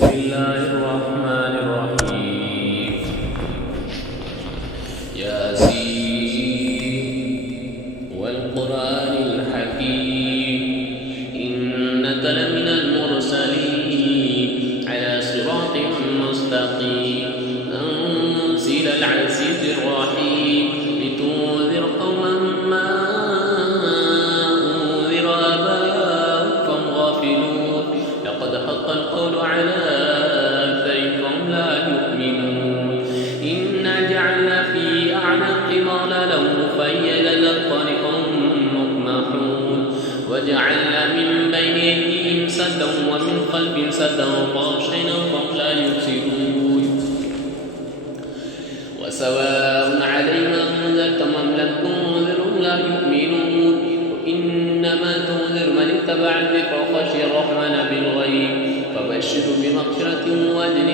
بسم الله الرحمن الرحيم ياسين والقرآن الحكيم إنك لمن المرسلين على صراط مستقيم تنزيل العزيز الرحيم لتنذر قوما ما أنذر آباؤهم فهم غافلون لقد حق القول على أكثرهم فهم لا يؤمنون إنا جعلنا في أعناقهم أغلالا فهي إلى الأذقان فهم مقمحون وجعلنا من بين أيديهم سدا ومن خلفهم سدا فأغشيناهم فهم لا يبصرون وسواء عليهم أنذرتهم أم لم تنذرهم لا يؤمنون وإنما تنذر من اتبع الذكر وخشي الرحمن بالغيب فبشر بمغفرة وأجر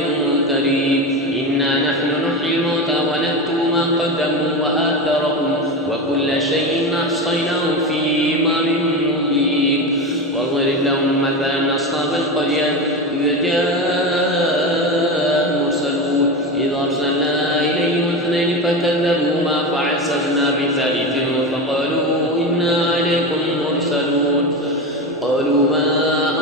كريم إنا نحن نحيي الموتى ونكتب ما قدموا وآثارهم وكل شيء أحصيناه في إمام مبين واضرب لهم مثلا أصحاب القرية إذ جاء المرسلون إذ أرسلنا إليهم اثنين فكذبوهما فعززنا بثالث فقالوا إنا عليكم مرسلون قالوا ما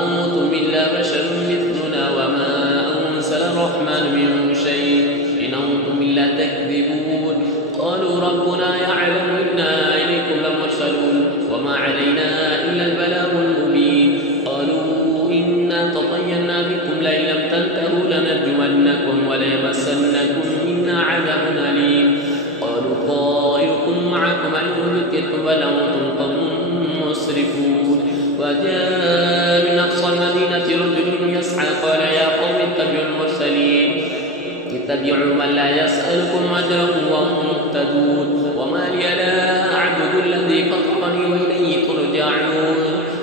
أنتم إلا بشر مثلنا وما أنزل الرحمن من شيء إن أنتم إلا تكذبون قالوا ربنا يعلم إنا إليكم لمرسلون وما علينا إلا البلاغ المبين قالوا إنا تطيرنا بكم لئن لم تنتهوا لنرجمنكم وليمسنكم منا عذاب أليم قالوا طائركم معكم أن ذكرتم بل أنتم قوم مسرفون وجاء من أقصى المدينة رجل يسعى قال يا قوم اتبعوا المرسلين اتبعوا من لا يسألكم أجرا وهم مهتدون وما لي لا أعبد الذي فطرني وإليه ترجعون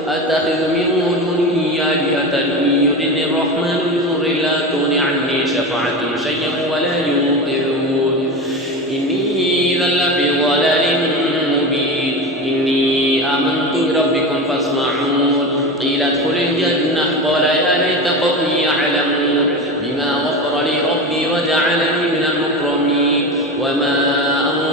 أتخذ من دونه آلهة إن يردني الرحمن بضر لا تغن عني شفاعتهم شيئا ولا ينقذون إني إذا لفي ضلال مبين إني آمنت بربكم فاسمعون قيل ادخل الجنة قال يا ليت قومي يعلمون بما غفر لي ربي وجعلني من المكرمين وما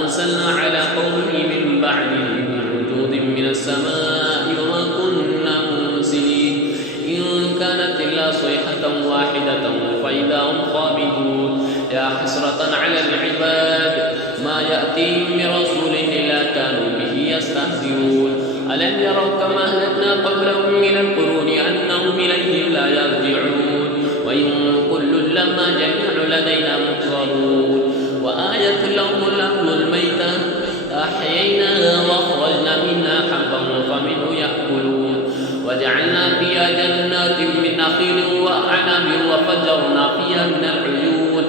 أرسلنا على قومه من بعده من وجود من السماء وما كنا مرسلين إن كانت إلا صيحة واحدة فإذا هم خامدون يا حسرة على العباد ما يأتيهم من رسول إلا كانوا به يستهزئون ألم يروا كما أهلكنا قبلهم من القرون أنهم إليهم لا يرجعون وإن كل لما جميع لدينا محضرون وآية لهم الأرض الميتة أحييناها وأخرجنا منها حبا فمنه يأكلون وجعلنا فيها جنات من نخيل وأعناب وفجرنا فيها من العيون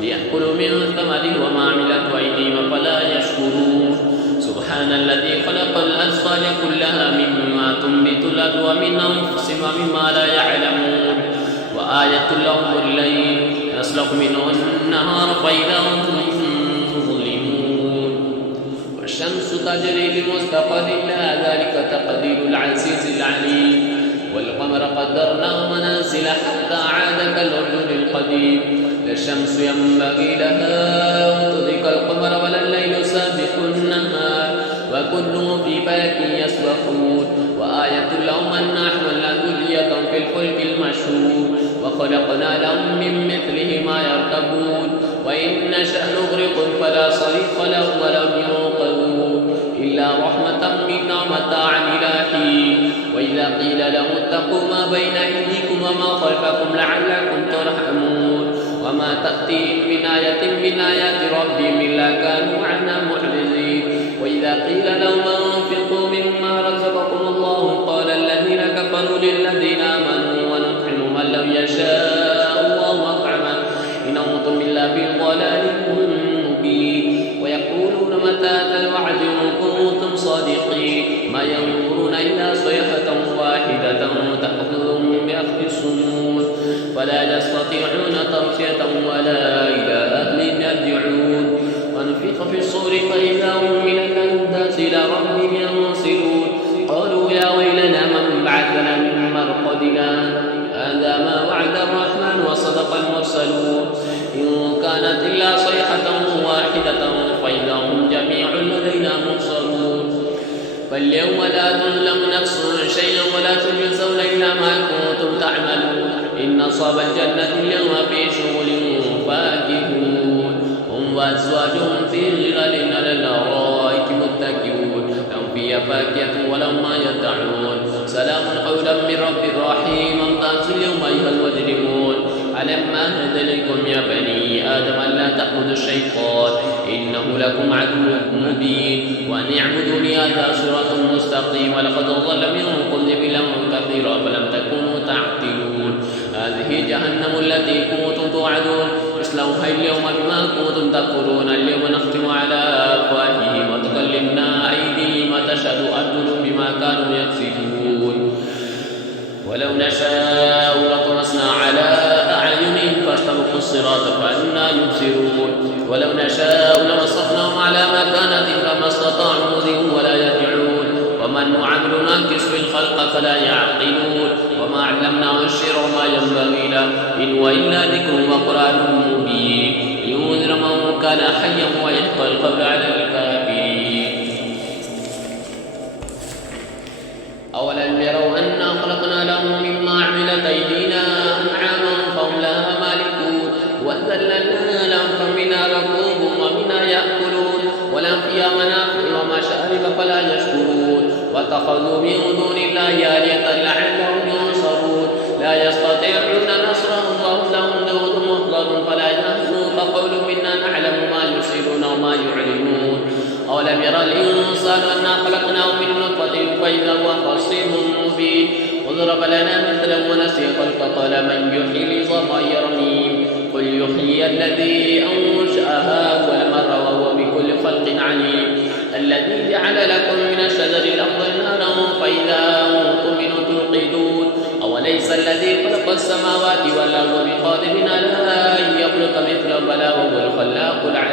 ليأكلوا من ثمره وما عملت أيديهم فلا يشكرون سبحان الذي خلق الأزواج كلها مما تنبت الأرض ومن أنفسهم ومما لا يعلمون وآية لهم الليل يسلك منه النهار فإذا هم مظلمون والشمس تجري لمستقر لها ذلك تقدير العزيز العليم والقمر قدرناه منازل حتى عاد كالعرجون القديم لا الشمس ينبغي لها أن تدرك القمر ولا الليل سابق النهار وكل في فلك يسبحون وآية لهم أنا حملنا ذريتهم في الفلك المشحون وخلقنا لهم من مثله ما يركبون وإن نشأ نغرقهم فلا صريخ لهم ولم ينقذون إلا رحمة منا ومتاعا إلى حين وإذا قيل لهم اتقوا ما بين أيديكم وما خلفكم لعلكم ترحمون وما تأتيهم من آية من آيات ربهم إلا كانوا عنها معرضين وإذا قيل لهم أنفقوا مما رزقكم الله قال الذين كفروا للذين آمنوا ونطعم من لو يشاء الله أطعمه إن أنتم إلا في ضلال مبين ويقولون متى هذا الوعد إن كنتم صادقين ما ينظرون إلا صيحة واحدة تأخذهم بأخذ السنون فلا يستطيعون ترشية ولا إلى أهلهم يرجعون ونفخ في الصور فإذا هم من الأنداس إلى ربهم كانت إلا صيحة واحدة فإذا هم جميع لدينا محصرون فاليوم لا تظلم نفس شيئا ولا تجزون إلا ما كنتم تعملون إن أصحاب الجنة اليوم في شغل فاكهون هم وأزواجهم في ظلال على الأرائك متكئون لهم فيها فاكهة ولهم ما يدعون سلام قولا من رب رحيم امتازوا اليوم أيها المجرمون ألم أعهد إليكم يا بني آدم أن لا تعبدوا الشيطان إنه لكم عدو مبين وأن اعبدوني هذا صراط مستقيم ولقد ضل منكم جبلا كثيرا فلم تكونوا تعقلون هذه جهنم التي كنتم توعدون اصلوها اليوم بما كنتم تكفرون اليوم نختم على أفواههم وتكلمنا أيديهم وتشهد أرجلهم بما كانوا يكسبون ولو نشاء لطمسنا على أعينهم فاستبقوا الصراط فأنا يبصرون ولو نشاء لمسخناهم على مكانتهم فما استطاعوا مضيهم ولا يرجعون ومن نعمر ننكس في الخلق فلا يعقلون وما علمناه الشعر وما ينبغي له إن هو إلا ذكر وقرآن مبين لينذر من كان حيا ويحق القول على الكافرين أولم يروا أنا خلقنا لهم مما عملت أيدينا أنعاما فهم لها مالكون وذللنا لهم فمنها ركوبهم ومنها يأكلون ولهم فيها منافع ومشارب فلا يشكرون واتخذوا من دون الله آلهة لعلهم ينصرون لا يستطيعون نصرهم وهم لهم جند محضر فلا يحزنك قول منا نعلم ما يسرون وما يعلنون أولم يرى الإنسان أنا خلقناه من نطفة فإذا هو خصيم مبين وضرب لنا مثلا ونسي خلقه قال من يحيي العظام وهي رميم قل يحيي الذي أنشأها أول مرة وهو بكل خلق عليم الذي جعل لكم من الشجر الأخضر نارا فإذا أنتم منه توقدون أوليس الذي خلق السماوات والأرض بقادر على أن يخلق مثله بلى وهو الخلاق العليم